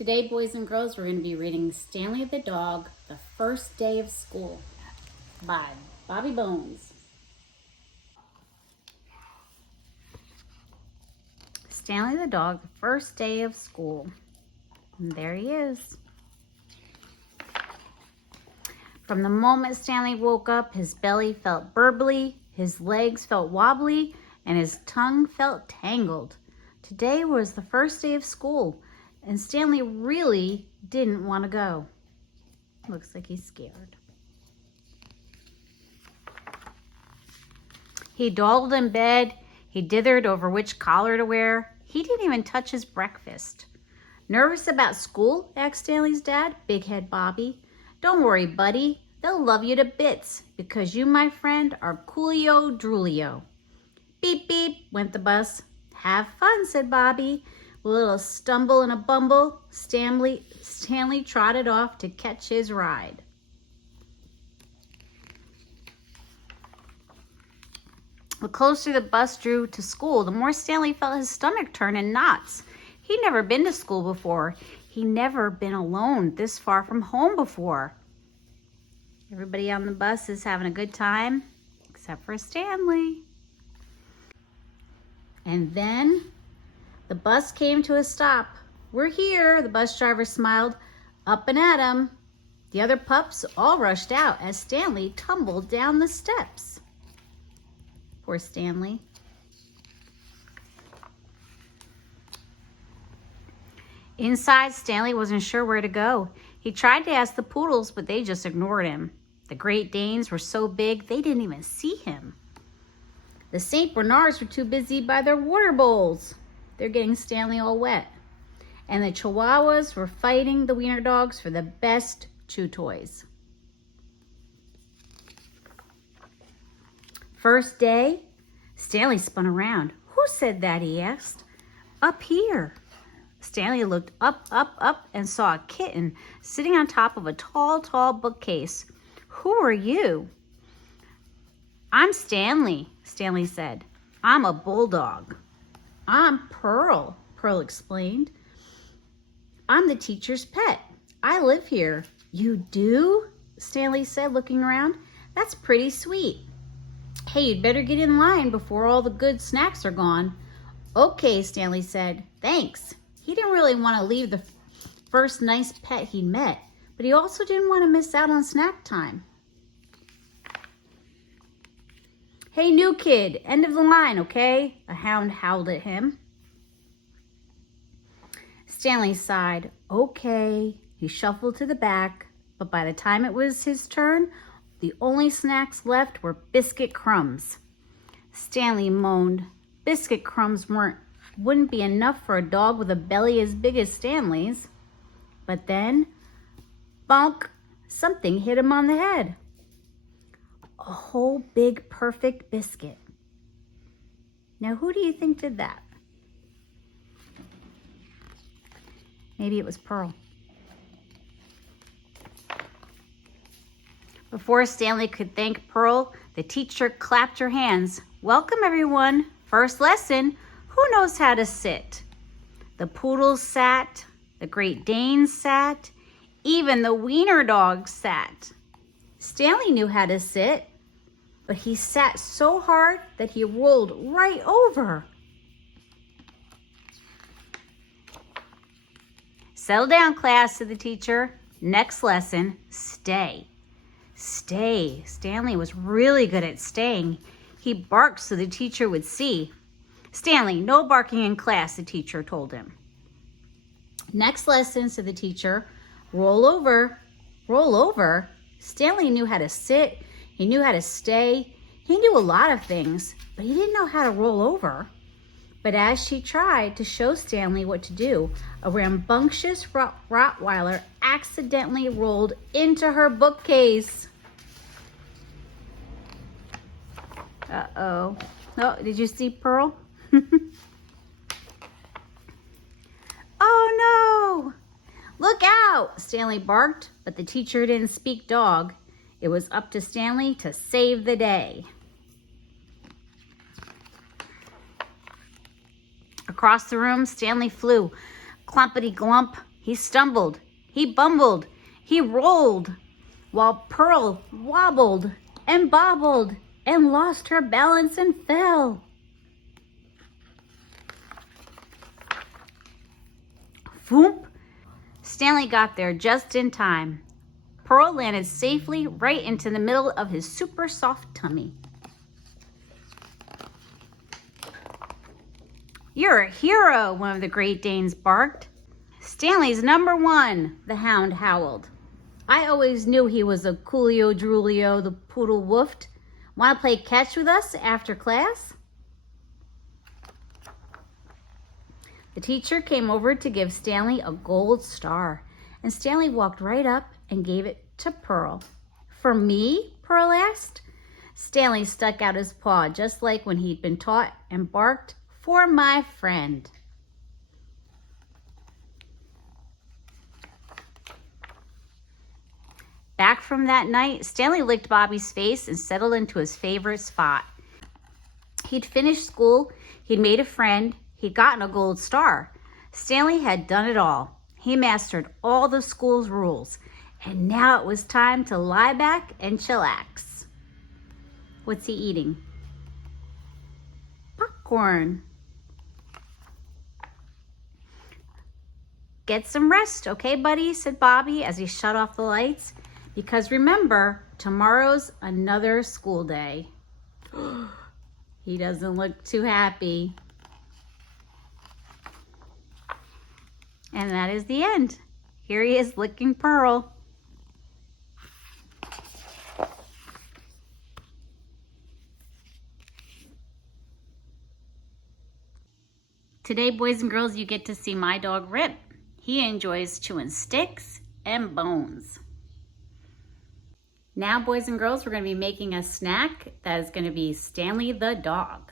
Today, boys and girls, we're going to be reading Stanley the Dog, The First Day of School by Bobby Bones. Stanley the Dog, The First Day of School. And there he is. From the moment Stanley woke up, his belly felt burbly, his legs felt wobbly, and his tongue felt tangled. Today was the first day of school, and Stanley really didn't want to go. Looks like he's scared. He dawdled in bed. He dithered over which collar to wear. He didn't even touch his breakfast. Nervous about school? Asked Stanley's dad, Big Head Bobby. Don't worry, buddy. They'll love you to bits because you, my friend, are coolio droolio. Beep, beep, went the bus. Have fun, said Bobby. With a little stumble and a bumble, Stanley trotted off to catch his ride. The closer the bus drew to school, the more Stanley felt his stomach turn in knots. He'd never been to school before. He'd never been alone this far from home before. Everybody on the bus is having a good time, except for Stanley. And then the bus came to a stop. We're here, the bus driver smiled, up and at him. The other pups all rushed out as Stanley tumbled down the steps. Poor Stanley. Inside, Stanley wasn't sure where to go. He tried to ask the poodles, but they just ignored him. The Great Danes were so big, they didn't even see him. The St. Bernards were too busy by their water bowls. They're getting Stanley all wet. And the Chihuahuas were fighting the Wiener Dogs for the best chew toys. First day, Stanley spun around. Who said that, he asked. Up here. Stanley looked up, and saw a kitten sitting on top of a tall bookcase. Who are you? I'm Stanley, Stanley said. I'm a bulldog. I'm Pearl, Pearl explained. I'm the teacher's pet. I live here. You do? Stanley said, looking around. That's pretty sweet. Hey, you'd better get in line before all the good snacks are gone. Okay, Stanley said. Thanks. He didn't really want to leave the first nice pet he met, but he also didn't want to miss out on snack time. Hey, new kid, end of the line, okay? A hound howled at him. Stanley sighed. Okay. He shuffled to the back, but by the time it was his turn, the only snacks left were biscuit crumbs. Stanley moaned. Biscuit crumbs wouldn't be enough for a dog with a belly as big as Stanley's. But then, bonk, something hit him on the head. A whole big perfect biscuit. Now, who do you think did that? Maybe it was Pearl. Before Stanley could thank Pearl, the teacher clapped her hands. Welcome, everyone. First lesson. Who knows how to sit? The poodles sat. The Great Danes sat. Even the Wiener Dogs sat. Stanley knew how to sit, but he sat so hard that he rolled right over. Settle down, class, said the teacher. Next lesson, stay. Stay. Stanley was really good at staying. He barked so the teacher would see. Stanley, no barking in class, the teacher told him. Next lesson, said the teacher, roll over. Roll over? Stanley knew how to sit. He knew how to stay. He knew a lot of things, but he didn't know how to roll over. But as she tried to show Stanley what to do, a rambunctious Rottweiler accidentally rolled into her bookcase. Uh-oh. Oh, did you see Pearl? Oh, no! Look out! Stanley barked, but the teacher didn't speak dog. It was up to Stanley to save the day. Across the room, Stanley flew. Clumpity glump, He stumbled, he bumbled, he rolled, while Pearl wobbled and bobbled and lost her balance and fell. Whoop! Stanley got there just in time. Pearl landed safely right into the middle of his super soft tummy. "You're a hero," one of the Great Danes barked. "Stanley's number one," the hound howled. "I always knew he was a coolio drulio," the poodle woofed. "Want to play catch with us after class?" The teacher came over to give Stanley a gold star, and Stanley walked right up and gave it to Pearl. "For me?" Pearl asked. Stanley stuck out his paw just like when he'd been taught and barked, "For my friend." Back from that night, Stanley licked Bobby's face and settled into his favorite spot. He'd finished school, he'd made a friend, he'd gotten a gold star. Stanley had done it all. He mastered all the school's rules, and now it was time to lie back and chillax. What's he eating? Popcorn. "Get some rest, okay, buddy?" said Bobby as he shut off the lights. "Because remember, tomorrow's another school day." He doesn't look too happy. And that is the end. Here he is licking Pearl. Today, boys and girls, you get to see my dog Rip. He enjoys chewing sticks and bones. Now, boys and girls, we're going to be making a snack that is going to be Stanley the dog.